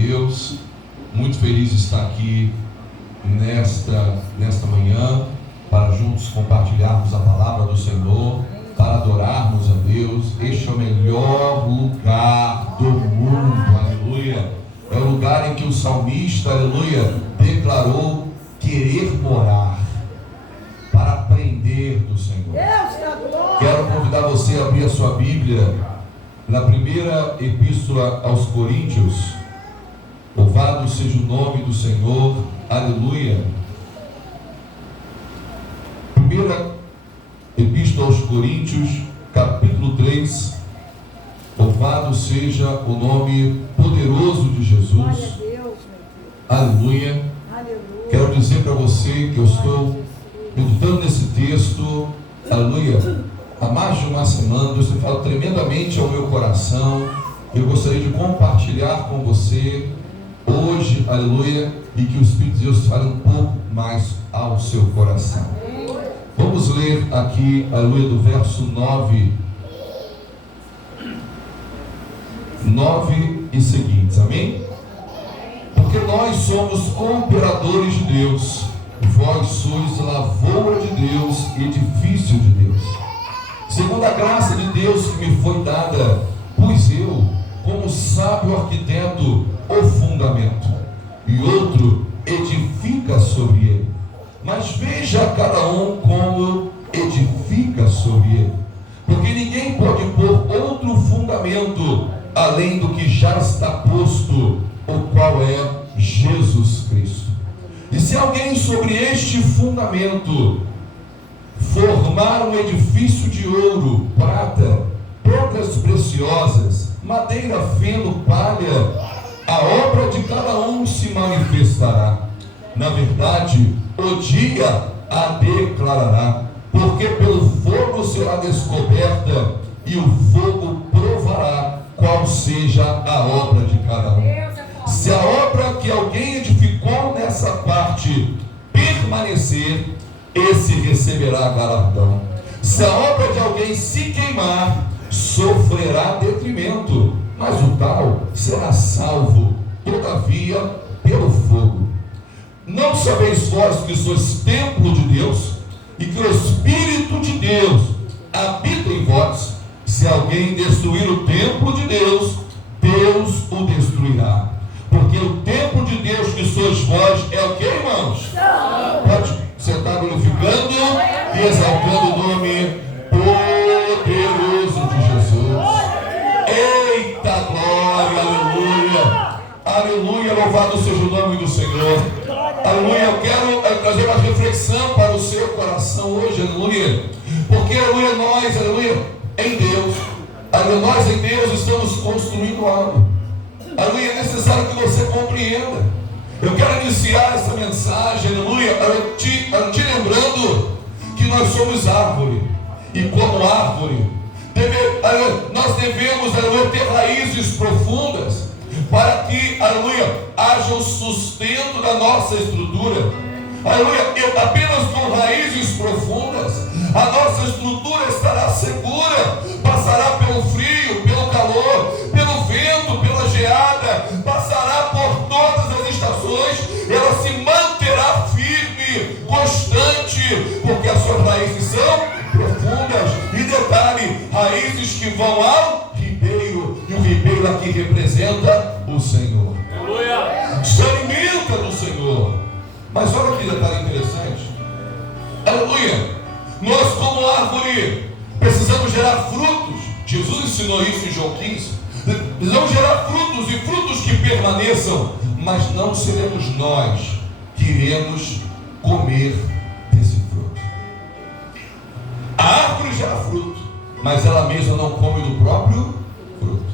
Deus, muito feliz de estar aqui nesta manhã, para juntos compartilharmos a palavra do Senhor, para adorarmos a Deus. Este é o melhor lugar do mundo, aleluia. É o lugar em que o salmista, aleluia, declarou querer morar, para aprender do Senhor. Quero convidar você a abrir a sua Bíblia na primeira epístola aos Coríntios. Louvado seja o nome do Senhor, aleluia. Primeira epístola aos Coríntios, capítulo 3. Louvado seja o nome poderoso de Jesus, aleluia. Quero dizer para você que eu estou meditando nesse texto, aleluia, há mais de uma semana. Deus tem falado tremendamente ao meu coração. Eu gostaria de compartilhar com você hoje, aleluia, e que o Espírito de Deus fale um pouco mais ao seu coração. Vamos ler aqui, aleluia, do verso 9 e seguintes, amém? Porque nós somos cooperadores de Deus, vós sois lavoura de Deus, edifício de Deus, segundo a graça de Deus que me foi dada, pois eu, como sábio arquiteto, o fundamento, e outro edifica sobre ele. Mas veja cada um como edifica sobre ele, porque ninguém pode pôr outro fundamento além do que já está posto, o qual é Jesus Cristo. E se alguém sobre este fundamento formar um edifício de ouro, prata, pedras preciosas, madeira, feno, palha, a obra de cada um se manifestará. Na verdade, o dia a declarará, porque pelo fogo será descoberta, e o fogo provará qual seja a obra de cada um. Se a obra que alguém edificou nessa parte permanecer, esse receberá galardão. Se a obra de alguém se queimar, sofrerá detrimento, mas o tal será salvo, todavia, pelo fogo. Não sabeis vós que sois templo de Deus, e que o Espírito de Deus habita em vós? Se alguém destruir o templo de Deus, Deus o destruirá. Porque o templo de Deus que sois vós é o que, irmãos? Pode sentar glorificando e exaltando o nome poderoso de Jesus. Eita glória, aleluia, aleluia, louvado seja o nome do Senhor, aleluia. Eu quero trazer uma reflexão para o seu coração hoje, aleluia, porque, aleluia, nós, aleluia, em Deus, aleluia, nós em Deus estamos construindo algo, aleluia. É necessário que você compreenda. Eu quero iniciar essa mensagem, aleluia, te lembrando que nós somos árvore, e como árvore, nós devemos, aleluia, ter raízes profundas, para que, aleluia, haja o sustento da nossa estrutura, aleluia. Apenas com raízes profundas, a nossa estrutura estará segura, passará pelo frio, pelo calor, pelo vento, pela geada, passará por todas as estações, ela se manterá firme, constante, porque as suas raízes são profundas. E detalhe, raízes que vão ao ribeiro, e o ribeiro aqui representa o Senhor. Aleluia. Se alimenta do Senhor. Mas olha que detalhe interessante, aleluia, nós como árvore precisamos gerar frutos. Jesus ensinou isso em João 15. Precisamos gerar frutos, e frutos que permaneçam, mas não seremos nós que iremos comer desse fruto. A árvore gera fruto, mas ela mesma não come do próprio fruto.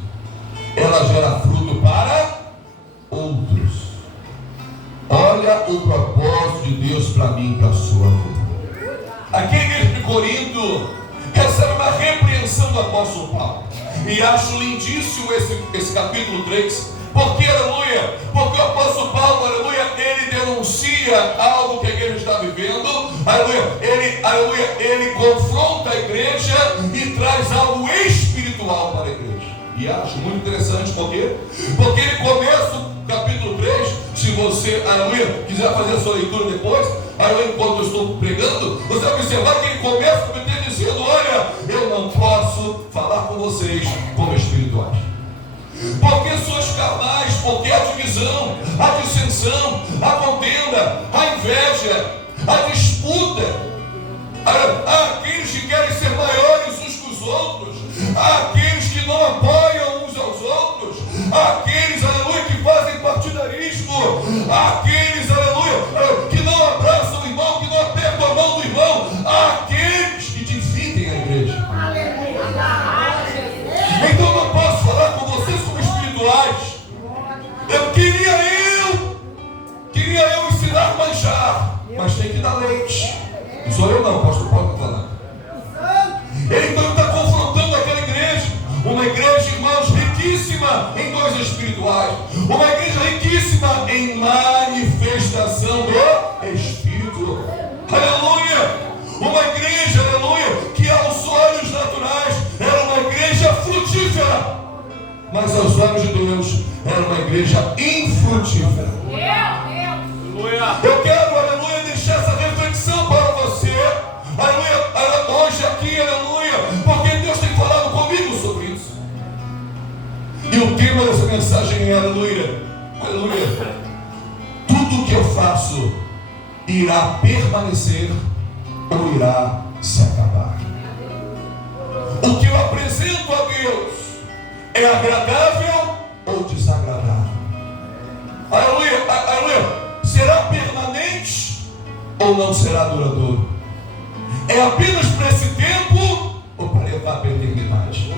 Ela gera fruto para outros. Olha o propósito de Deus para mim e para a sua vida. Aqui a igreja de Corinto recebe uma repreensão do apóstolo Paulo, e acho lindíssimo esse capítulo 3, porque, aleluia, porque o apóstolo Paulo, aleluia, ele denuncia algo que a igreja está vivendo, aleluia, ele confronta a igreja e traz algo espiritual para a igreja. E acho muito interessante, por quê? Porque ele começa o capítulo 3, se você, aleluia, quiser fazer a sua leitura depois, aleluia, enquanto eu estou pregando, você vai observar que ele começa o capítulo dizendo: olha, eu não posso falar com vocês como espirituais, porque sois carnais, porque a divisão, a dissensão, a contenda, a inveja, a disputa, há aqueles que querem ser maiores uns que os outros, há aqueles que não apoiam uns aos outros, há aqueles, aleluia, que fazem partidarismo, há aqueles, aleluia, que não abraçam o irmão, que não apertam a mão do irmão, há aqueles que dividem a igreja. Então eu não posso falar com vocês como espirituais. Eu queria ensinar manjar, mas tem que dar leite. Não sou eu não, o pastor Paulo está falando. Ele então está confrontando aquela igreja, uma igreja, irmãos, riquíssima em coisas espirituais, uma igreja riquíssima em manifestação do Espírito. Aleluia! Uma igreja, aleluia, que aos olhos naturais era uma igreja frutífera, mas aos olhos de Deus era uma igreja infrutífera. Eu quero, aleluia, deixar essa reflexão para você, aleluia, hoje aqui, aleluia, porque Deus tem falado comigo sobre isso. E o tema dessa mensagem é, aleluia, tudo que eu faço irá permanecer ou irá se acabar. O que eu apresento a Deus é agradável ou desagradável? Aleluia. Será permanente ou não será duradouro? É apenas para esse tempo ou para levar para a eternidade?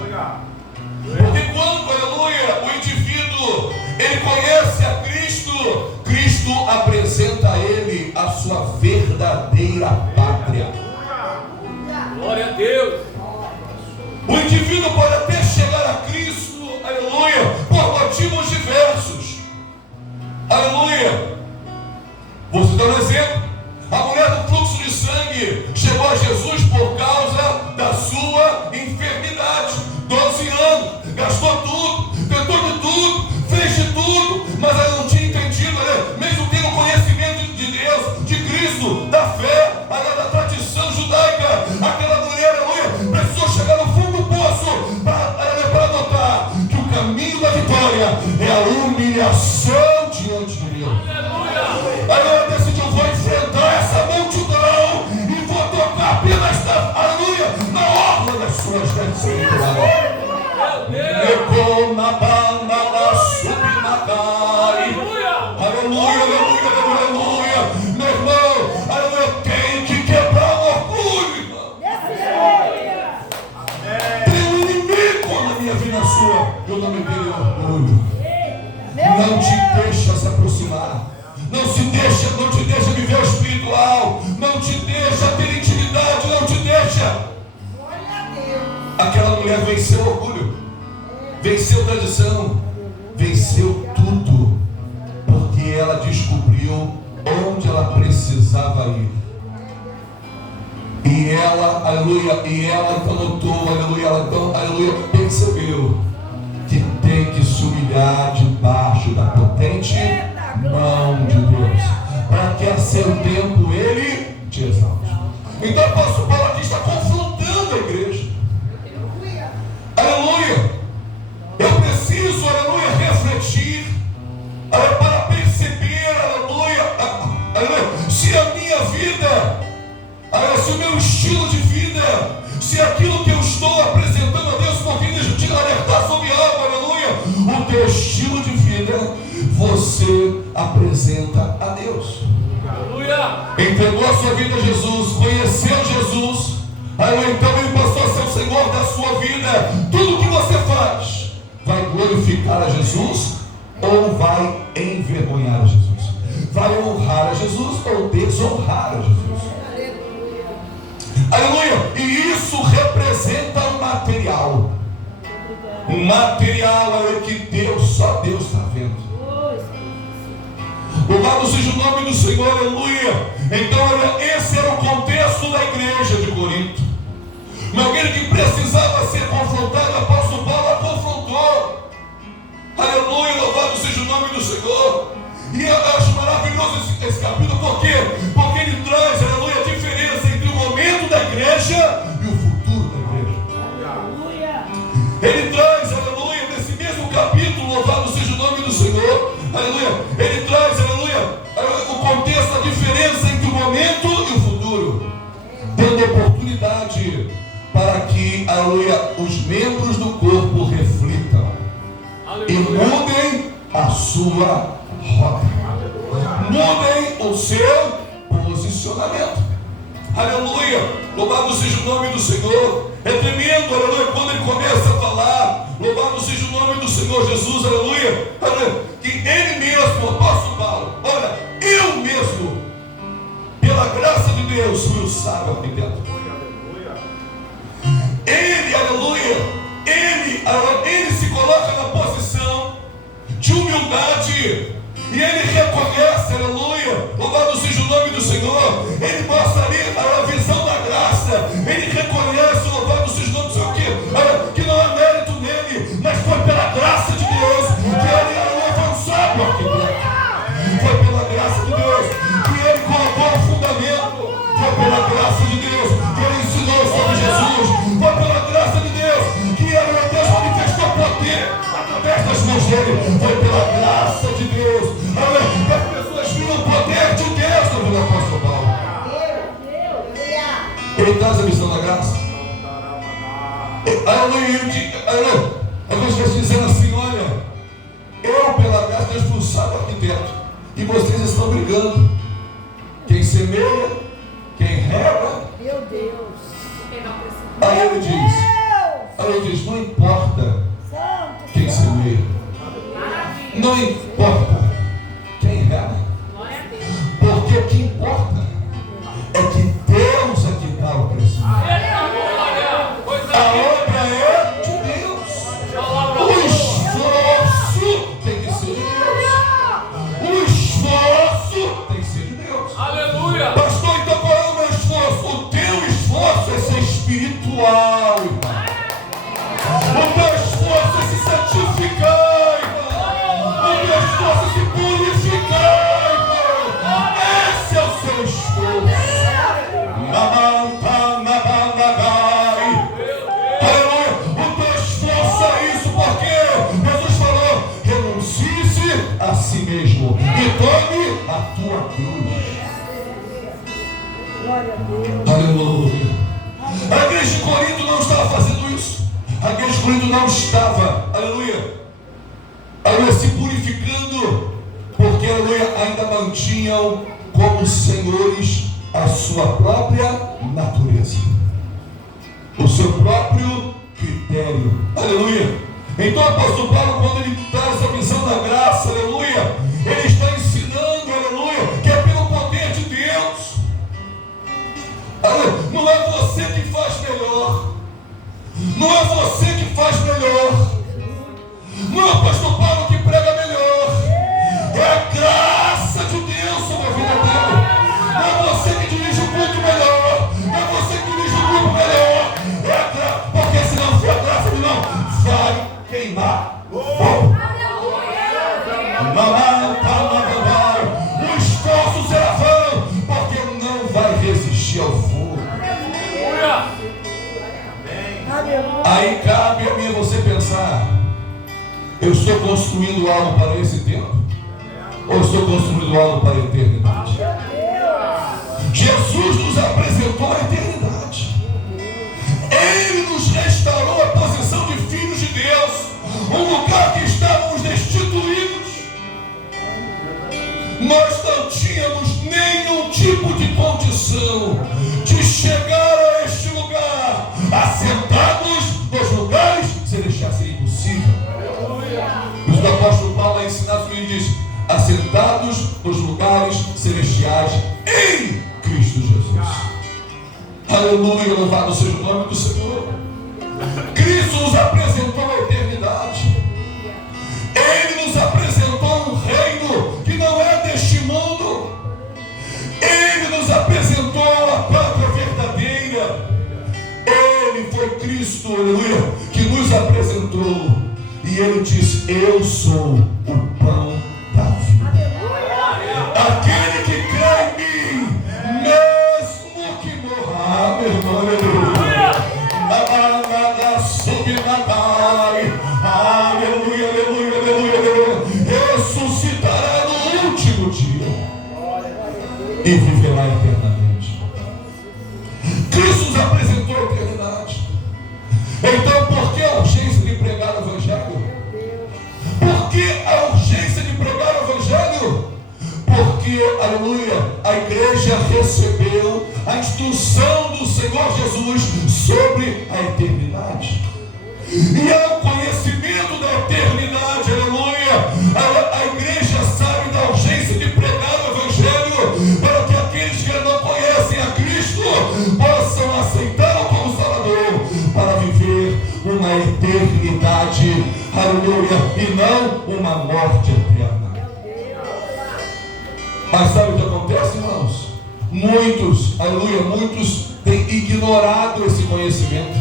Porque quando, aleluia, o indivíduo ele conhece a Cristo, Cristo apresenta a ele a sua verdadeira pátria. Glória a Deus. O indivíduo pode até chegar a Cristo, aleluia, por motivos diversos. Aleluia. Vou citar um exemplo. A mulher do fluxo de sangue chegou a Jesus por causa da sua enfermidade. 12 anos, gastou tudo, tentou de tudo, fez de tudo, mas ela não tinha entendido, né? Mesmo tendo conhecimento de Deus, de Cristo, da fé, da tradição judaica, aquela mulher, aleluia, precisou chegar no fundo do poço para notar que o caminho da vitória é a humilhação diante de Deus. Aí ela decidiu: vou enfrentar essa multidão e vou tocar apenas na orla das suas vestes. Aleluia. Meu irmão, aleluia, tem que quebrar o orgulho, irmão. Tem um inimigo na minha vida sua. Eu não me dei orgulho. Não te deixa se aproximar. Não te deixa viver o espiritual. Não te deixa ter intimidade. Não te deixa. Aquela mulher venceu o orgulho, venceu tradição, venceu tudo, porque ela descobriu onde ela precisava ir. E ela, aleluia, então notou, aleluia, percebeu que tem que se humilhar debaixo da potente mão de Deus, para que a seu tempo ele te exalte. Então o apóstolo Paulo aqui está confrontando a igreja. Aleluia. Eu preciso, aleluia, refletir, para perceber, aleluia, se a minha vida, se o meu estilo de vida, se aquilo que eu estou apresentando a Deus, porque deixa eu te alertar sobre algo, aleluia, o teu estilo de vida, você apresenta a Deus. Aleluia. Entregou a sua vida a Jesus, conheceu Jesus, então ele passou a ser o Senhor da sua vida. Tudo que você faz vai glorificar a Jesus ou vai envergonhar a Jesus? Vai honrar a Jesus ou desonrar a Jesus? Aleluia. E isso representa um material. Um material que Deus, só Deus está vendo. Louvado seja o nome do Senhor, aleluia. Então esse era o contexto da igreja de Corinto. Mas aquele que precisava ser confrontado, o apóstolo Paulo a confrontou. E eu acho maravilhoso esse capítulo, por quê? Porque ele traz, aleluia, a diferença entre o momento da igreja e o futuro da igreja. Ele traz, aleluia, nesse mesmo capítulo, louvado seja o nome do Senhor, aleluia, ele traz, aleluia, o contexto, a diferença entre o momento e o futuro, dando oportunidade para que, aleluia, os membros do corpo reflitam e mudem a sua rota, mudem o seu posicionamento. Aleluia, louvado seja o nome do Senhor. É tremendo, aleluia, quando ele começa a falar, louvado seja o nome do Senhor Jesus, aleluia, aleluia, que ele mesmo, o apóstolo Paulo, olha, eu mesmo, pela graça de Deus, fui o sábio arquiteto. Ele, aleluia, ele se coloca na posição de humildade. E ele reconhece, aleluia, louvado seja o nome do Senhor. Ele mostra ali a visão da graça. Ele reconhece, louvado seja o nome do Senhor, que não há mérito nele, mas foi pela graça de Deus que ele, aleluia, foi um sábio arquiteto. Foi pela graça de Deus que ele colocou o fundamento. Foi pela graça de Deus que ele ensinou sobre Jesus. Foi pela graça de Deus que Deus manifestou poder através das mãos dele. Foi pela graça de Deus que as pessoas viram o poder de Deus sobre o apóstolo Paulo. Ele traz a missão da graça. Aleluia. A gente está dizendo assim: olha, eu pela graça de Deus fui um sábio arquiteto, e vocês estão brigando. Quem semeia, quem rega. Meu Deus. Aí ele diz, não importa quem semeia, não importa quem rega, porque o que importa é que Deus é que dá o crescimento. A obra é de Deus. O esforço tem que ser de Deus. O esforço tem que ser de Deus. Aleluia. Pastor, então qual é o meu esforço? O teu esforço é ser espiritual, irmão. O teu esforço é se santificar, irmão. O teu esforço é se purificar, irmão. Esse é o seu esforço. Aleluia. O teu esforço é isso, porque Jesus falou: renuncie-se a si mesmo e tome a tua cruz. Glória a Deus. Aleluia. A igreja de Corinto não estava fazendo isso. A igreja de Corinto não estava, aleluia, se purificando, porque, aleluia, ainda mantinham como senhores a sua própria natureza, o seu próprio critério. Aleluia. Então o apóstolo Paulo, quando ele traz essa visão da graça, aleluia, ele está ensinando, aleluia, que é pelo poder de Deus. Não é você que faz melhor. Não é você que faz melhor. Não é o pastor Paulo que prega melhor. É a graça de Deus sobre a vida dele. Não é você que dirige o culto melhor. Não é você que dirige o grupo melhor. É a graça. Porque se não for a graça, irmão, vai queimar. O esforço será vão, porque não vai resistir ao fogo. Aí cabe a mim você pensar: eu estou construindo algo para esse tempo? Ou estou construindo algo para a eternidade? Jesus nos apresentou a eternidade. Ele nos restaurou a posição de filhos de Deus, um lugar que estávamos destituídos. Nós não tínhamos nenhum tipo de condição de chegar a este lugar, assentados nos lugares celestiais. Seria impossível. Os apóstolos Paulo ensina assim, ele diz: assentados nos lugares celestiais em Cristo Jesus. Aleluia, louvado seja o nome do Senhor. Cristo nos apresentou a eternidade. Ele nos apresentou um reino que não é deste mundo. Ele nos apresentou a pátria verdadeira. Ele foi Cristo, aleluia, que nos apresentou. E ele disse: eu sou o pão da vida. Porque, aleluia, a igreja recebeu a instrução do Senhor Jesus sobre a eternidade. E ao conhecimento da eternidade, aleluia, a igreja sabe da urgência de pregar o Evangelho para que aqueles que não conhecem a Cristo possam aceitá-lo como Salvador para viver uma eternidade, aleluia, e não uma morte eterna. Mas sabe o que acontece, irmãos? Muitos, aleluia, muitos têm ignorado esse conhecimento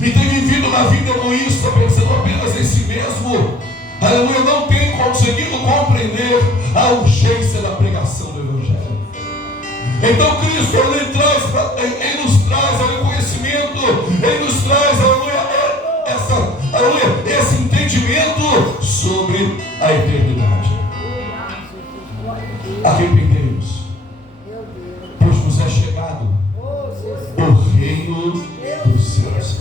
e têm vivido uma vida egoísta, pensando apenas em si mesmo. Aleluia, não tem conseguido compreender a urgência da pregação do Evangelho. Então Cristo, Ele nos traz o conhecimento, Ele nos traz, aleluia, esse entendimento sobre a eternidade. Arrependemos, pois nos é chegado o reino dos céus.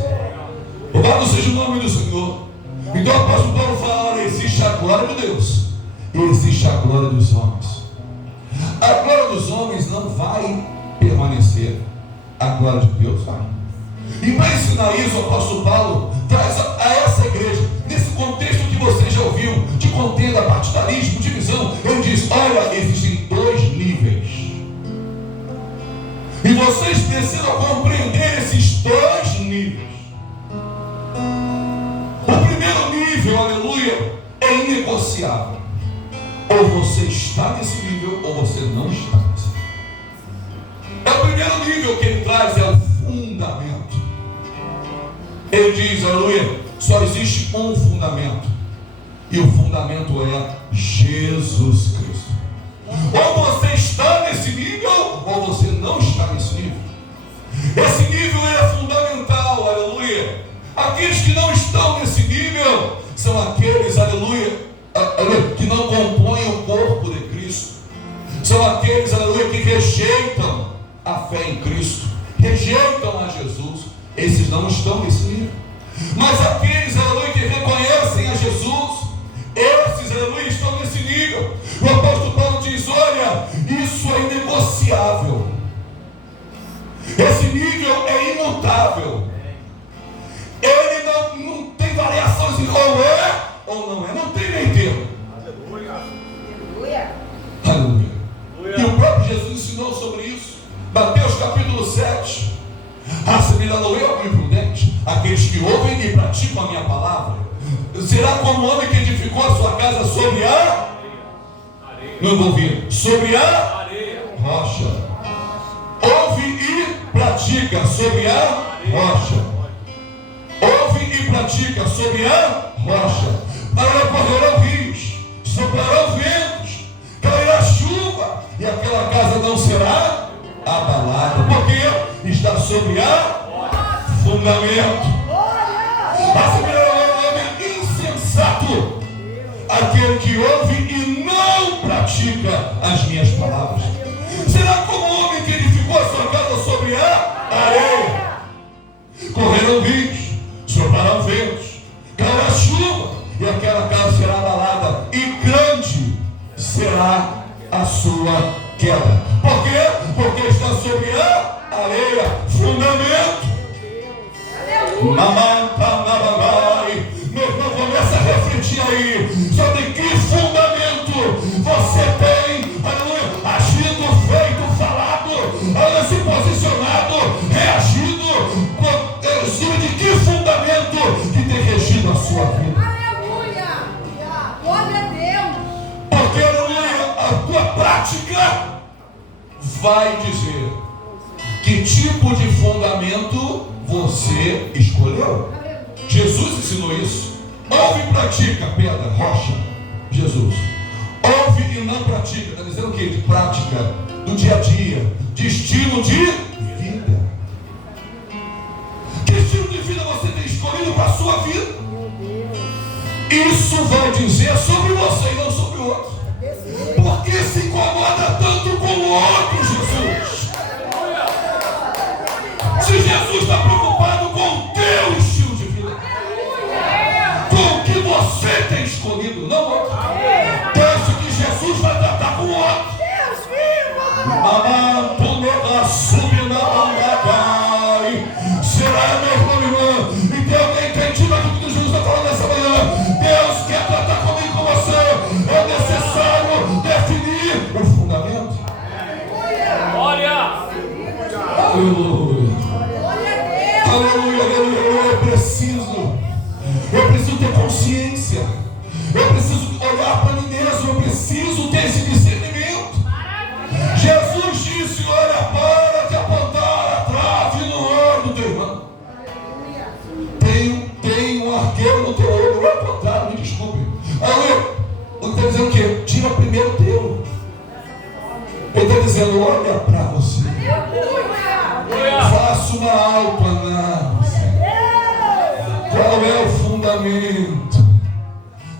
Louvado seja o nome do Senhor. Então o apóstolo Paulo fala: existe a glória de Deus e existe a glória dos homens. A glória dos homens não vai permanecer, a glória de Deus vai. E para ensinar isso, o apóstolo Paulo traz a essa igreja, nesse contexto que você já ouviu, de contenda, partidarismo, divisão. Ele diz: olha, existem dois níveis, e vocês precisam compreender esses dois níveis. O primeiro nível, aleluia, é inegociável. Ou você está nesse nível, ou você não está nesse nível. É o primeiro nível que ele traz, é o fundamento. Ele diz, aleluia, só existe um fundamento, e o fundamento é Jesus Cristo. Ou você está nesse nível, ou você não está nesse nível. Esse nível é fundamental, aleluia. Aqueles que não estão nesse nível são aqueles, aleluia, que não compõem o corpo de Cristo. São aqueles, aleluia, que rejeitam a fé em Cristo, rejeitam a Jesus. Esses não estão nesse nível. Mas aqueles, aleluia, que reconhecem a Jesus, esses, aleluia, estão nesse nível. O apóstolo Paulo diz: olha, isso é inegociável. Esse nível é imutável. Ele não tem variações, ou é ou não é, não tem meio termo. Aleluia. Aleluia. E o próprio Jesus ensinou sobre isso. Mateus capítulo 7. Assemelhando eu ao imprudente, aqueles que ouvem e praticam a minha palavra, será como o homem que edificou a sua casa sobre a areia. Não vou ouvir. Sobre a areia. Rocha. Ouve e pratica sobre a rocha. Ouve e pratica sobre a rocha. Correrão rios, soplarão ventos, cairá chuva, e aquela casa não será abalada, porque está sobre a fundamento. Assemelhando ao homem insensato, aquele que ouve e não pratica as minhas palavras. Será como o homem que edificou a sua casa sobre a areia. Correrão rios, soplarão ventos, cairá chuva, e aquela casa será abalada, e grande será a sua queda. Por quê? Porque está sobre a areia, fundamento. Mamãe, meu irmão, começa a refletir aí sobre que fundamento você tem, aleluia, agido, feito, falado, aleluia, se posicionado, reagido, sobre de que fundamento que tem regido a sua vida. Aleluia! Glória a Deus! Porque, aleluia, a tua prática vai dizer que tipo de fundamento você escolheu. Jesus ensinou isso. Ouve e pratica, pedra, rocha. Jesus. Ouve e não pratica. Está dizendo o quê? De prática, do dia a dia, de estilo de vida. Que estilo de vida você tem escolhido para a sua vida? Isso vai dizer sobre você e não sobre o outro. Por que se incomoda tanto com o outro, Jesus? Se Jesus está preocupado com o teu estilo de vida, com o que você tem escolhido, não o outro. Pense que Jesus vai tratar com o outro. Será, meu irmão e irmã? E tem alguém entendido aquilo que Jesus está falando nessa manhã? Deus quer tratar comigo e com você. É necessário definir o fundamento. Glória. Aleluia. Aleluia, aleluia. Eu preciso ter consciência. Eu preciso olhar para mim mesmo. Eu preciso ter esse discernimento. Jesus disse: olha, para de apontar a trave no olho do teu irmão. Tem um arqueiro no teu olho. Não é contrário, me desculpe. Aleluia. Ele está dizendo o quê? Tira primeiro o teu. Ele está dizendo: olha para você. Faça uma autoanálise. Qual é o fundamento?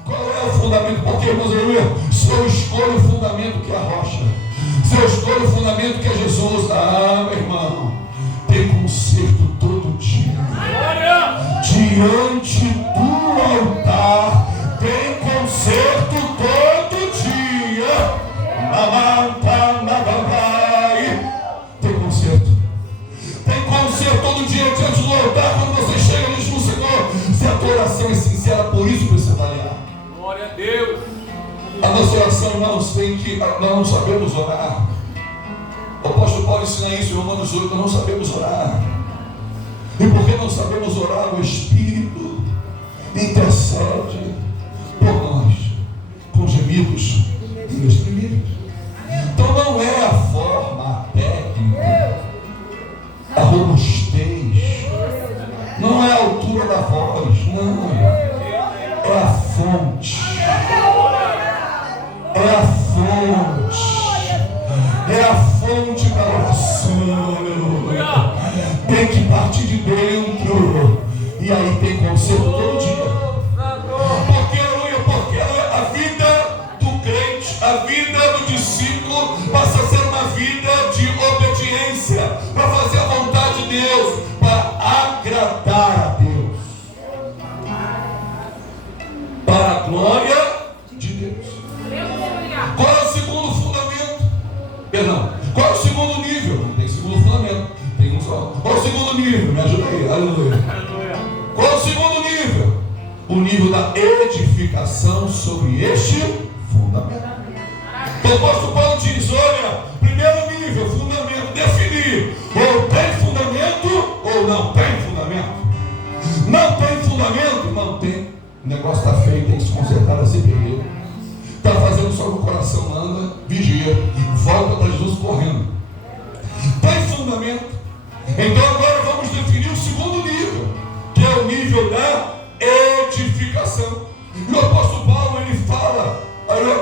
Qual é o fundamento? Porque, irmãos, se eu escolho o fundamento que é a rocha, se eu escolho o fundamento que é Jesus, meu irmão, tem conserto todo dia. Diante do altar, tem conserto todo dia. Tem conserto. Tem conserto todo dia diante do altar. Quando você chega no Senhor, se a tua oração é sincera, por isso precisa avaliar. Glória a Deus. A nossa oração, irmãos, tem que. Nós não sabemos orar. O apóstolo Paulo ensina isso em Romanos 8. Nós não sabemos orar. E porque não sabemos orar, o Espírito intercede por nós com gemidos inexprimíveis. Então não é a forma, a técnica, a robustez, não é a altura da voz, não. É a fonte. É a fonte. É a fonte da oração. Tem que partir de dentro. E aí tem conserto todo dia. Porque a vida do crente, a vida do discípulo passa a ser uma vida de obediência, para fazer a vontade de Deus, para agradar a Deus, para a glória de Deus. Qual é o segundo fundamento? Perdão, qual é o segundo nível? Não tem segundo fundamento, tem um só. Qual é o segundo nível? Me ajuda aí, aleluia. Qual é o segundo nível? O nível da edificação sobre este fundamento. O apóstolo Paulo diz: olha, primeiro nível, fundamento, definir. Ou tem fundamento ou não tem fundamento. Não tem fundamento, não tem. O negócio está feio, tem que se consertar assim primeiro. Está fazendo só o coração manda, vigia, volta para Jesus correndo. Tem fundamento. Então agora vamos definir o segundo nível, que é o nível da edificação. E o apóstolo Paulo, ele fala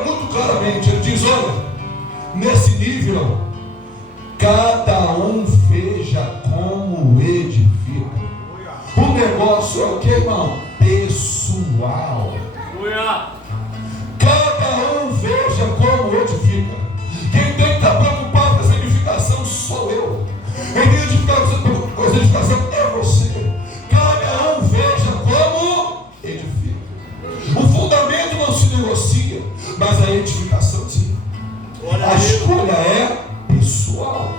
muito claramente, ele diz: olha, nesse nível, cada um veja como edifica. O negócio é o que, irmão? Pessoal. Cada um veja como edifica. Quem tem que estar preocupado com essa edificação sou eu. Quem tem que estar preocupado com essa edificação é você. Cada um veja como edifica. O fundamento não se negocia, mas a edificação sim. A escolha é pessoal.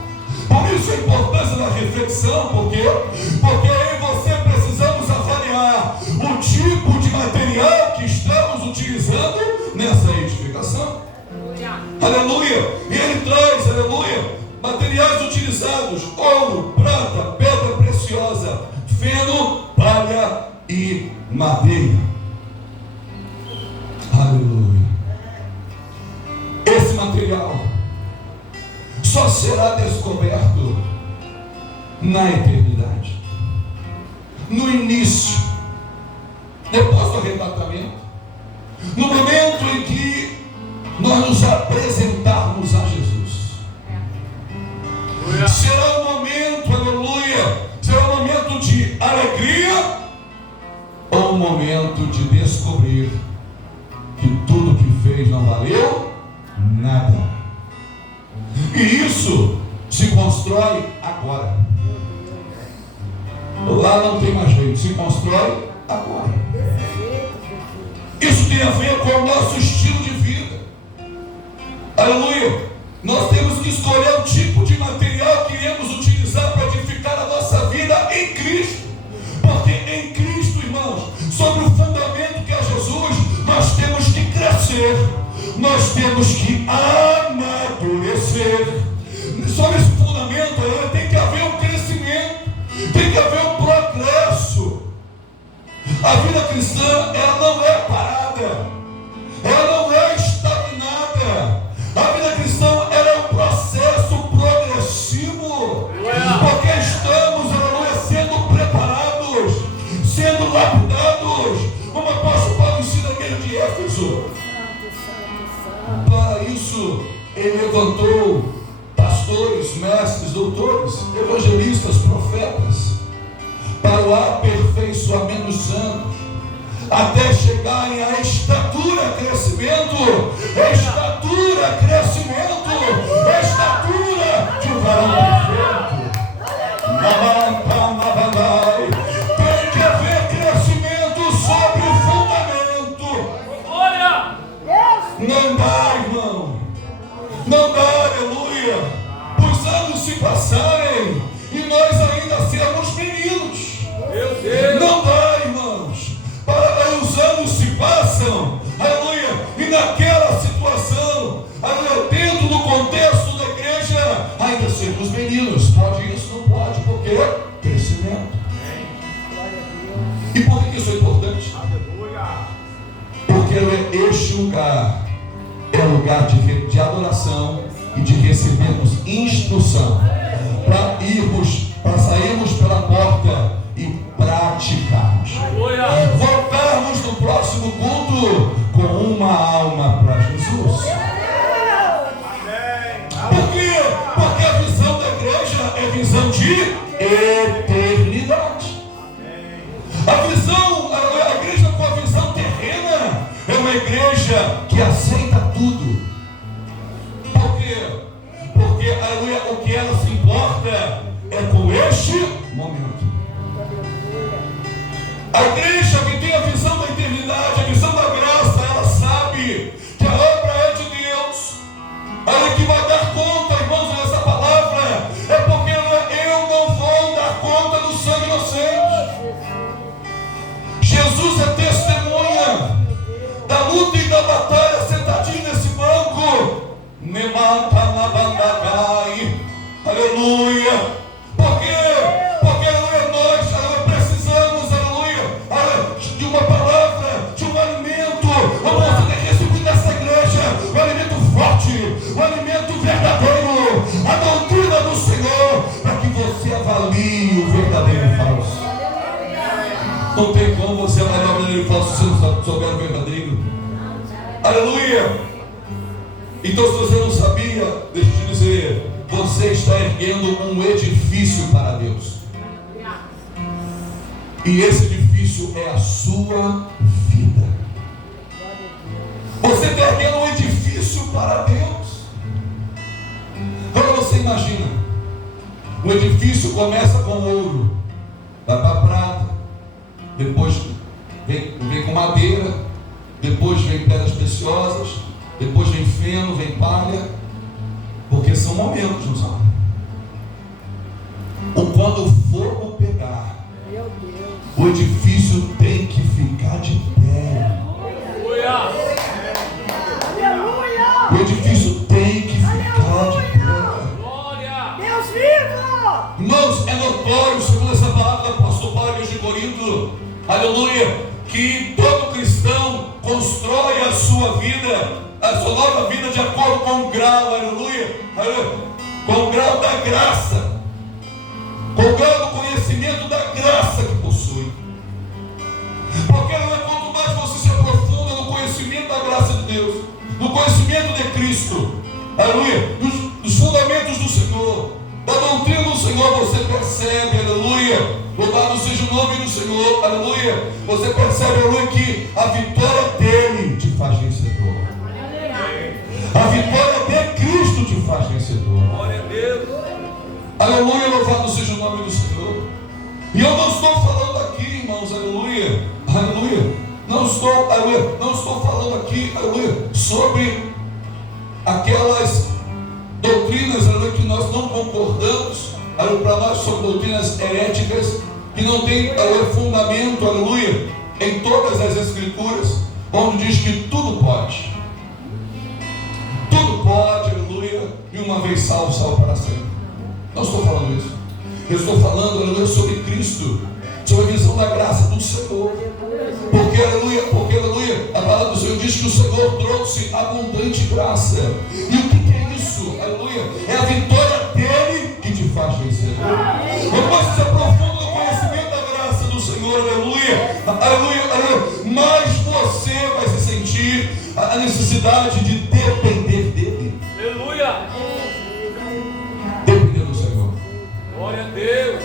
Por isso a importância da reflexão, porque eu e você precisamos avaliar o tipo de material que estamos utilizando nessa edificação. Aleluia. E ele traz, aleluia, materiais utilizados: ouro, prata, pedra preciosa, feno, palha e madeira. Aleluia. Esse material só será descoberto na eternidade, no início, depois do arrebatamento, no momento em que nós nos apresentarmos a Jesus. Será um momento, aleluia, será um momento de alegria ou um momento de descobrir que tudo que fez não valeu nada. E isso se constrói agora. Lá não tem mais jeito, se constrói agora. Isso tem a ver com o nosso estilo de vida. Aleluia. Nós temos que escolher o tipo nós temos que amadurecer. Sobre esse fundamento, tem que haver um crescimento, tem que haver um progresso. A vida cristã, ela não é parada, ela não é estagnada. A vida cristã, ela é um processo progressivo, porque estamos, aleluia, sendo preparados, sendo lapidados, como o apóstolo Paulo ensina na igreja de Éfeso. Para isso, ele levantou pastores, mestres, doutores, evangelistas, profetas, para o aperfeiçoamento dos santos, até chegarem à estatura, crescimento, estatura de um varão perfeito. Tem que haver crescimento sobre o fundamento. Glória! Não dá, irmão. Não dá, aleluia. Os anos se passarem e nós ainda sermos meninos. Meu Deus! Não dá, irmãos. Os anos se passam, aleluia, e naquela situação, aleluia, dentro do contexto da igreja, ainda sermos meninos. Pode isso? Não pode, porque crescimento. E por que isso é importante? Porque este lugar é lugar de adoração e de recebermos instrução para sairmos pela porta e praticarmos. Voltarmos no próximo culto com uma alma para Jesus. Por quê? Porque a visão da igreja é visão de eternidade. A igreja com a visão terrena é uma igreja que aceita tudo. Por quê? Porque o que ela se importa é com este momento. A igreja que tem a visão da eternidade, a visão da graça, ela sabe que a obra é de Deus. Ela que vai dar conta, irmãos, dessa palavra. É porque eu não vou dar conta do sangue inocente. Jesus é testemunha da luta e da batalha, sentadinho nesse banco. Me mata na bandagai. Aleluia. Por quê? Porque nós precisamos, de uma palavra, de um alimento. Você tem que receber dessa igreja um alimento forte, um alimento verdadeiro, a doutrina do Senhor, para que você avalie o verdadeiro e o falso. Não tem como você avaliar o verdadeiro e o falso se você não souber o verdadeiro. Aleluia. Então, se você não sabia, deixa eu te dizer, você está erguendo um edifício para Deus. E esse edifício é a sua vida. Você está erguendo um edifício para Deus. Agora você imagina, o edifício começa com ouro, vai para prata, depois vem com madeira, depois vem pedras preciosas, depois vem feno, vem palha, porque são momentos, não são? Quando o fogo pegar, o edifício tem que ficar de pé. O edifício tem que ficar de pé. Deus vivo! Irmãos, é notório, segundo essa palavra do apóstolo Paulo à igreja de Corinto, aleluia, que todo cristão constrói a sua vida, a sua nova vida, de acordo com o grau, aleluia, com o grau da graça, com o grau do conhecimento da graça que possui. Porque quanto mais você se aprofunda no conhecimento da graça de Deus, no conhecimento de Cristo, aleluia, dos fundamentos do Senhor, da doutrina do Senhor, você percebe, aleluia, louvado seja o nome do Senhor, aleluia, você percebe, aleluia, que a vitória dele te faz vencedor. A vitória de Cristo te faz vencedor. Glória a Deus. Aleluia, louvado seja o nome do Senhor. E eu não estou falando aqui, irmãos, aleluia, aleluia, não estou falando aqui, aleluia, sobre aquelas doutrinas, aleluia, que nós não concordamos, aleluia, para nós são doutrinas heréticas, que não tem, aleluia, fundamento, aleluia, em todas as escrituras, onde diz que tudo pode. vez salvo, salvo para sempre. Não estou falando isso. Eu estou falando, aleluia, sobre Cristo, sobre a visão da graça do Senhor. Porque, aleluia, a palavra do Senhor diz que o Senhor trouxe abundante graça. E o que é isso? Aleluia, é a vitória dele que te faz vencer. Quando você se aprofunda no conhecimento da graça do Senhor, aleluia, mais você vai se sentir a necessidade de depender dele. Aleluia. Depender do Senhor. Glória a Deus.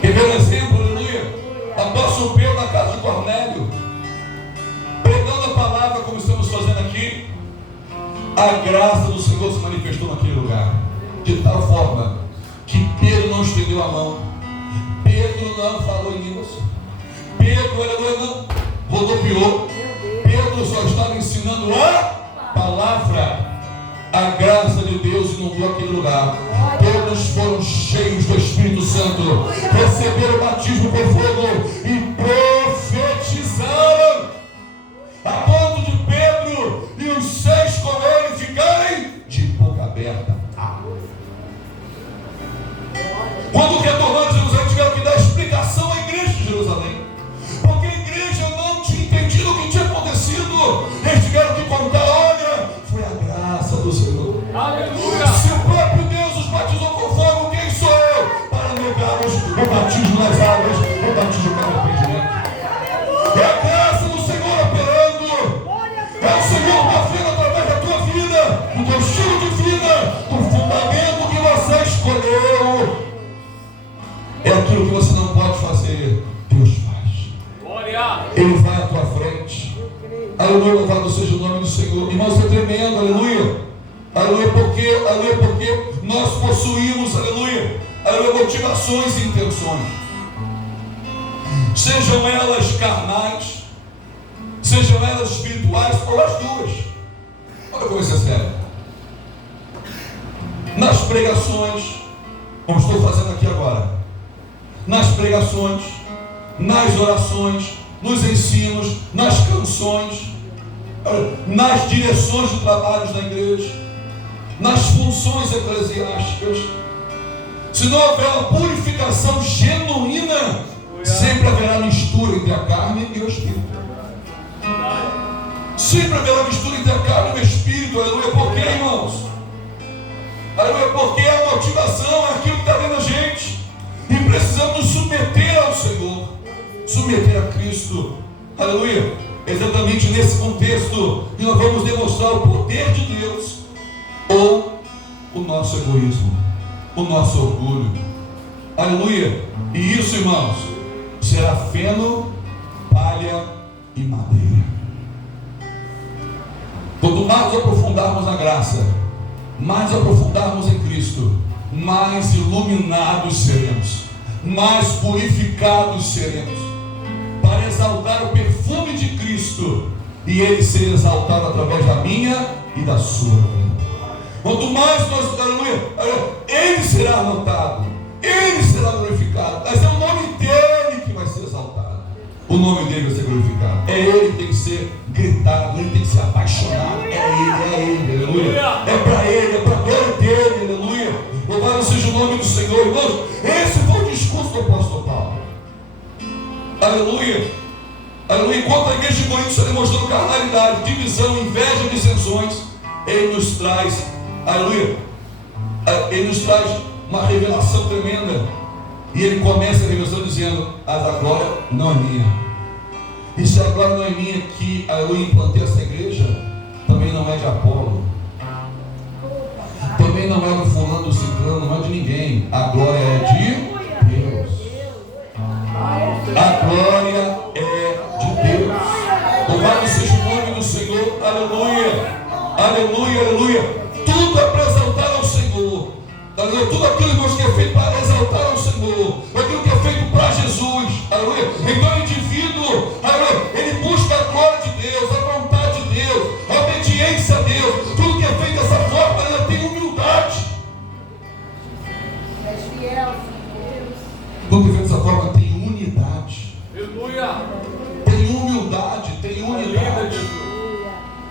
Quer ver um exemplo, aleluia? Apóstolo Pedro na casa de Cornélio, pregando a palavra como estamos fazendo aqui, a graça do Senhor se manifestou naquele lugar, de tal forma que Pedro não estendeu a mão, Pedro não falou em línguas, Pedro, aleluia, não rodopiou, Pedro só estava ensinando a palavra. A graça de Deus inundou aquele lugar. Todos foram cheios do Espírito Santo, receberam o batismo por fogo e profetizaram, a ponto de Pedro e os 6 com ele ficarem de boca aberta. Quando retornaram a Jerusalém, tiveram que dar explicação à igreja de Jerusalém, porque a igreja não tinha entendido o que tinha acontecido. Eles tiveram que contar: olha, foi a graça do Senhor. Aleluia. Se o próprio Deus os batizou com fogo, quem sou eu para negar-os o batismo nas águas, o batismo para o arrependimento? É a graça do Senhor operando. É o Senhor movendo através da tua vida, do teu estilo de vida, do fundamento que você escolheu. É aquilo que você não pode fazer, Deus faz. Glória. Ele vai à tua frente. Aleluia, louvado seja o nome do Senhor. Irmãos, é tremendo, aleluia. Aleluia, porque nós possuímos, aleluia, motivações e intenções. Sejam elas carnais, sejam elas espirituais, ou as duas. Olha como isso é sério. Nas pregações, como estou fazendo aqui agora, nas pregações, nas orações, nos ensinos, nas canções, nas direções de trabalhos da igreja, nas funções eclesiásticas, se não houver uma purificação genuína, sempre haverá mistura entre a carne e o espírito. Sempre haverá mistura entre a carne e o espírito. Aleluia. Por quê, irmãos? Aleluia. Porque a motivação é aquilo que está dentro da gente, e precisamos nos submeter ao Senhor, submeter a Cristo. Aleluia. Exatamente nesse contexto que nós vamos demonstrar o poder de Deus, ou o nosso egoísmo, o nosso orgulho. Aleluia. E isso, irmãos, será feno, palha e madeira. Quanto mais aprofundarmos na graça, mais aprofundarmos em Cristo, mais iluminados seremos, mais purificados seremos, para exaltar o perfume de Cristo e Ele ser exaltado através da minha e da sua vida. Quanto mais nós, aleluia, Ele será notado, Ele será glorificado, mas é o nome dEle que vai ser exaltado. O nome dEle vai ser glorificado. É Ele que tem que ser gritado, Ele tem que ser apaixonado. É Ele, aleluia. É para Ele, é para a glória dEle, aleluia. Louvado seja o nome do Senhor, irmãos. Esse foi o discurso do apóstolo Paulo. Aleluia. Aleluia. Enquanto a igreja de Corinto está demonstrando carnalidade, divisão, inveja, dissensões, Ele nos traz, aleluia, Ele nos traz uma revelação tremenda. E Ele começa a revelação dizendo: mas a glória não é minha. E se a glória não é minha, que eu implantei essa igreja, também não é de Apolo, também não é do fulano, do ciclano, não é de ninguém. A glória é de Deus. A glória é de Deus. Louvado seja o nome do Senhor. Aleluia. Aleluia, aleluia. Tudo é para exaltar ao Senhor. Aleluia. Tudo aquilo que é feito para exaltar ao Senhor, aquilo que é feito para Jesus. Aleluia. Então o indivíduo, aleluia, ele busca a glória de Deus, a vontade de Deus, a obediência a Deus. Tudo que é feito dessa forma, ela tem humildade. Tudo que é feito dessa forma tem unidade. Aleluia. Tem humildade, tem unidade,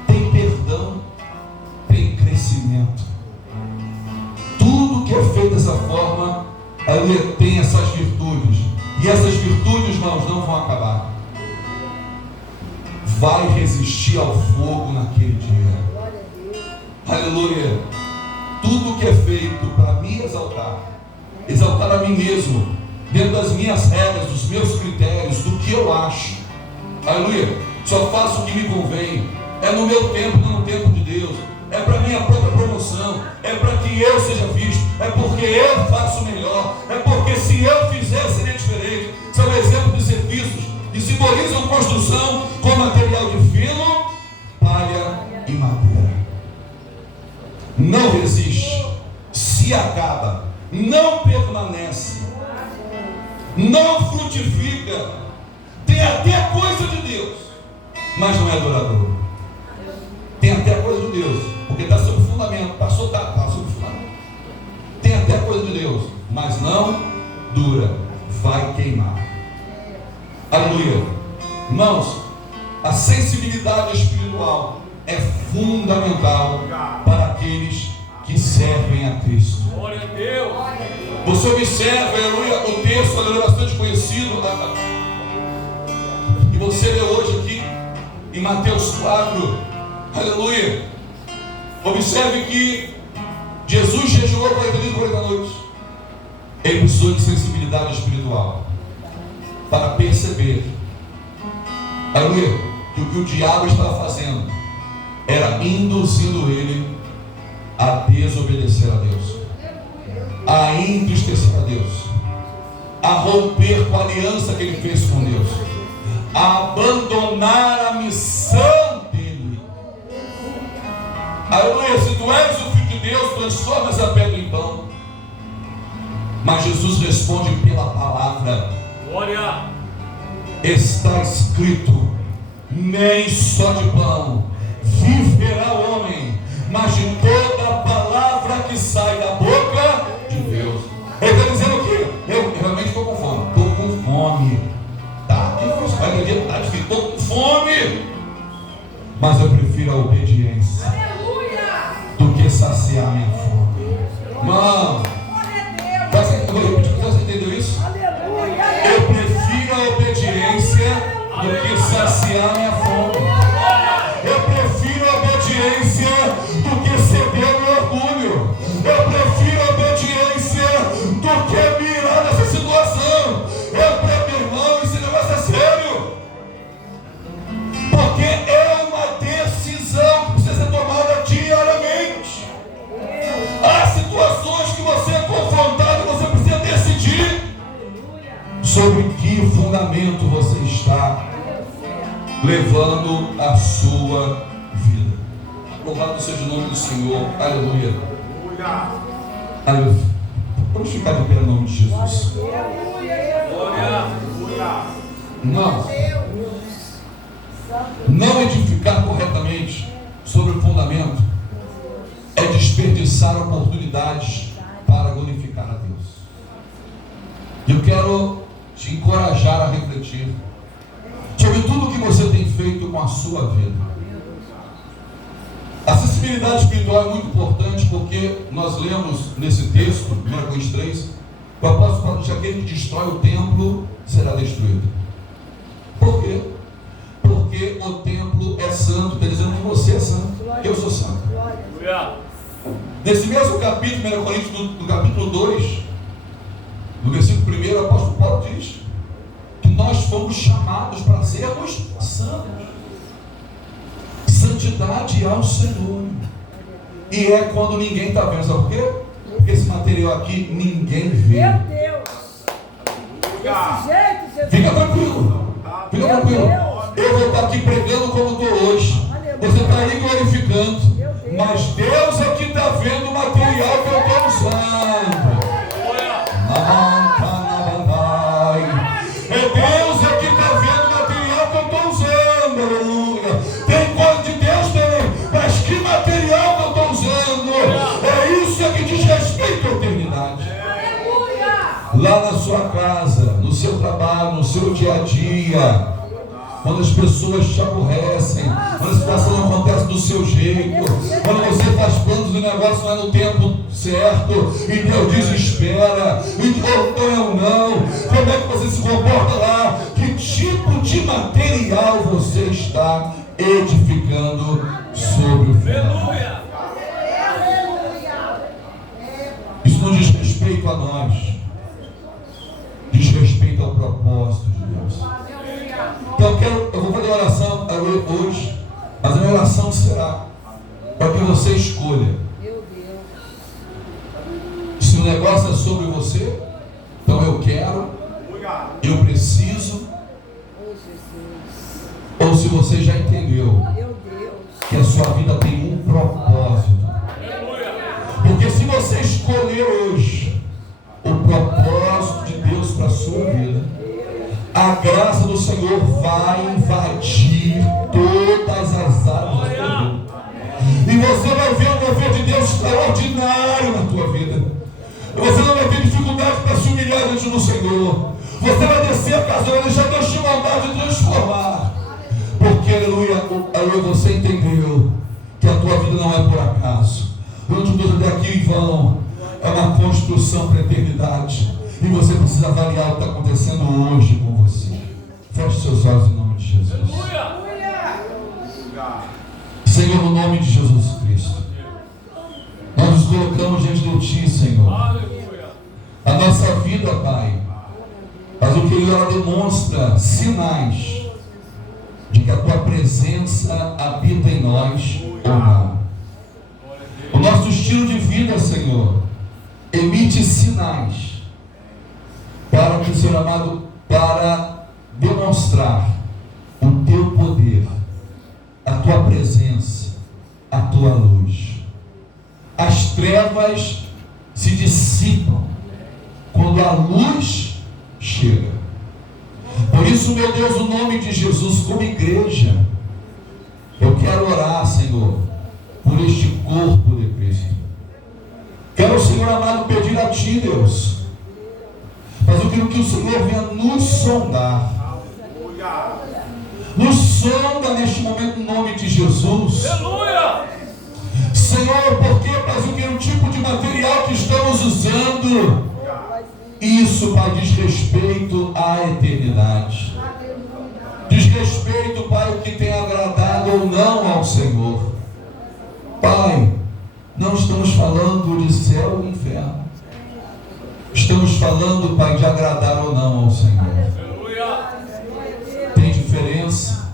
tem perdão, tem crescimento. aleluia, tem essas virtudes. E essas virtudes, irmãos, não vão acabar. Vai resistir ao fogo naquele dia. Aleluia. Tudo que é feito para me exaltar a mim mesmo, dentro das minhas regras, dos meus critérios, do que eu acho. Aleluia. Só faço o que me convém. É no meu tempo, não no tempo de Deus. É para minha própria promoção. É para que eu seja visto. É porque eu faço melhor. É porque se eu fizer, seria diferente. São exemplos de serviços que simbolizam construção com material de feno, palha e madeira. Não resiste, se acaba, não permanece, não frutifica, tem até coisa de Deus, mas não é duradouro. Tem até coisa de Deus, porque está sob fundamento, passou, está sob fundamento. Tem até coisa de Deus, mas não dura, vai queimar. Aleluia. Irmãos, a sensibilidade espiritual é fundamental para aqueles que servem a Cristo. Glória a Deus. Você observa, aleluia, o texto, aleluia, bastante conhecido, e você lê hoje aqui em Mateus 4, aleluia. Observe que Jesus jejuou 40 dias e 40 noites. Ele precisou de sensibilidade espiritual para perceber, aleluia, que o que o diabo estava fazendo era induzindo ele a desobedecer a Deus, a entristecer a Deus, a romper com a aliança que ele fez com Deus, a abandonar a missão dele. Aleluia. Se tu és o Filho de Deus, transforma essa pedra em pão. Mas Jesus responde pela palavra. Glória. Está escrito: nem só de pão viverá o homem, mas de toda a palavra que sai da boca de Deus. Ele está dizendo o quê? Eu realmente estou com fome. Estou com fome. Está difícil, vai entender? Está difícil. Estou com fome. Mas eu prefiro a obediência do que saciar minha fome. Irmão, você entendeu isso? Eu prefiro a obediência do que saciar minha fome. Eu prefiro a obediência do que ceder ao meu orgulho. Eu prefiro a obediência do que mirar nessa situação. Meu irmão, esse negócio é sério. Porque é uma decisão que precisa ser tomada diariamente. Há situações que você é confrontado e você precisa decidir sobre que fundamento você está levando a sua vida. Louvado seja o nome do Senhor. Aleluia. Aleluia. Vamos ficar de pé no nome de Jesus. Não edificar corretamente sobre o fundamento é desperdiçar oportunidades para glorificar a Deus. Eu quero te encorajar a refletir sobre tudo o que você tem feito com a sua vida. A sensibilidade espiritual é muito importante porque nós lemos nesse texto, 1 Coríntios 3, o apóstolo fala que aquele que destrói o templo será destruído. Por quê? Porque o templo é santo, está dizendo que você é santo, eu sou santo. Nesse mesmo capítulo, 1 Coríntios, no capítulo 2, no versículo 1, o apóstolo Paulo diz que nós fomos chamados para sermos santos. Santidade ao Senhor. E é quando ninguém está vendo. Sabe por quê? Porque esse material aqui ninguém vê. Meu Deus! Desse jeito, Jesus. Fica tranquilo. Fica tranquilo. Eu vou estar aqui pregando como estou hoje. Você está aí glorificando. Mas Deus é que está vendo o material que eu estou usando. É Deus é que está vendo o material que eu estou usando. Aleluia. Tem coisa de Deus também. Mas que material que eu estou usando? É isso que diz respeito à eternidade. Lá na sua casa, no seu trabalho, no seu dia a dia, quando as pessoas te aborrecem, quando a situação não acontece do seu jeito, quando você faz planos e o negócio não é no tempo certo, e Deus diz espera, e Deus não. Como é que você se comporta lá? Que tipo de material você está edificando sobre o fundamento? Isso não diz respeito a nós, diz respeito ao propósito de Deus. Então eu vou fazer uma oração hoje, mas a minha oração será para que você escolha. Se o negócio é sobre você, então eu quero, eu preciso, ou se você já entendeu que a sua vida tem um propósito. Porque se você escolher hoje o propósito de Deus para a sua vida, a graça do Senhor vai invadir todas as áreas da sua vida. E você vai ver o mover de Deus extraordinário na tua vida. Você não vai ter dificuldade para se humilhar diante do Senhor. Você vai descer a casa, vai deixar Deus te mandar de transformar. Porque, aleluia, você entendeu que a tua vida não é por acaso. Não te dou daqui em vão. É uma construção para a eternidade. E você precisa avaliar o que está acontecendo hoje com você. Feche seus olhos em nome de Jesus. Senhor, no nome de Jesus Cristo, nós nos colocamos diante de Ti, Senhor. A nossa vida, Pai, mas o que ela demonstra sinais de que a Tua presença habita em nós ou não. O nosso estilo de vida, Senhor, emite sinais para que, Senhor amado, para demonstrar o Teu poder, a Tua presença, a Tua luz. As trevas se dissipam quando a luz chega. Por isso, meu Deus, no nome de Jesus, como igreja, eu quero orar, Senhor, por este corpo de Cristo. Quero, Senhor amado, pedir a Ti, Deus, mas eu quero que o Senhor venha nos sondar. Nos sonda neste momento, no nome de Jesus. Aleluia! Senhor, porque, Pai, o que é o tipo de material que estamos usando? Isso, Pai, diz respeito à eternidade. Diz respeito, Pai, o que tem agradado ou não ao Senhor. Pai, não estamos falando de céu e inferno. Estamos falando, Pai, de agradar ou não ao Senhor. Tem diferença,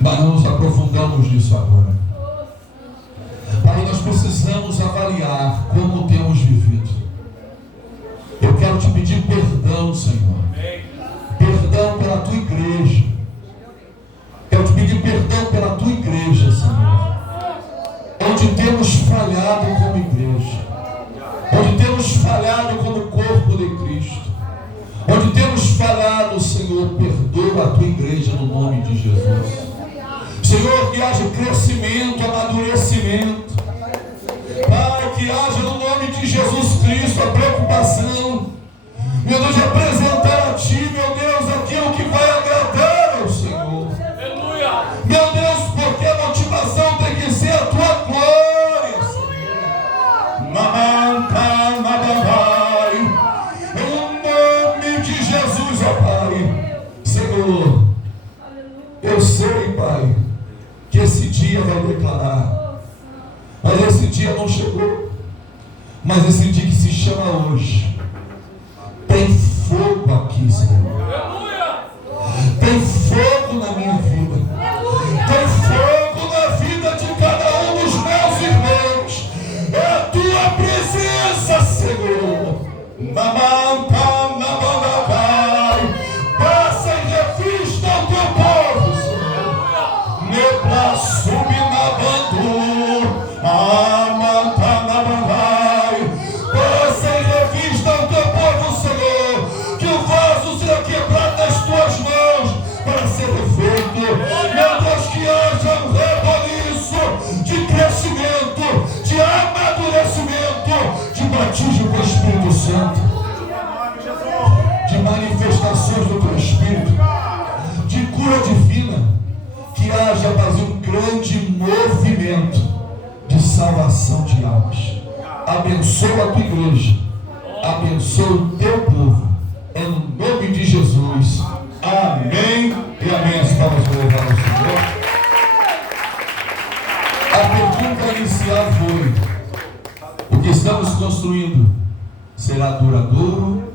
mas não nos aprofundamos nisso agora. Pai, nós precisamos avaliar como temos vivido. Eu quero te pedir perdão, Senhor. Perdão pela Tua igreja. Quero te pedir perdão pela Tua igreja, Senhor. Onde temos falhado como igreja. Onde temos falhado como corpo de Cristo. Onde temos falhado, Senhor, perdoa a Tua igreja no nome de Jesus. Senhor, que haja crescimento, amadurecimento. Pai, que haja no nome de Jesus Cristo a preocupação, meu Deus, de apresentar a Ti, meu Deus, aquilo que vai agradar ao Senhor. Aleluia! Meu Deus, porque a motivação tem que ser a Tua glória, Senhor. Em nome de Jesus, ó Pai. Senhor, eu sei, Pai, que esse dia vai declarar. Mas esse dia não chegou. Mas esse dia que se chama hoje, tem fogo aqui, Senhor. Aleluia! Tem fogo na minha vida. Tem fogo na vida de cada um dos meus irmãos. É a Tua presença, Senhor. Passa e revista o Teu povo, Senhor. Meu braço me passa em revista o Teu povo, Senhor, que o vaso seja quebrado nas Tuas mãos para ser refeito. Meu Deus, que haja um reboliço de crescimento, de amadurecimento, de batismo com o Espírito Santo, de manifestações do Teu Espírito, de cura divina, que haja, mas um grande movimento de salvação de almas. abençoa a tua igreja, abençoa o teu povo, em nome de Jesus. Amém e amém. As palmas para louvar o Senhor. A pergunta inicial foi: o que estamos construindo será duradouro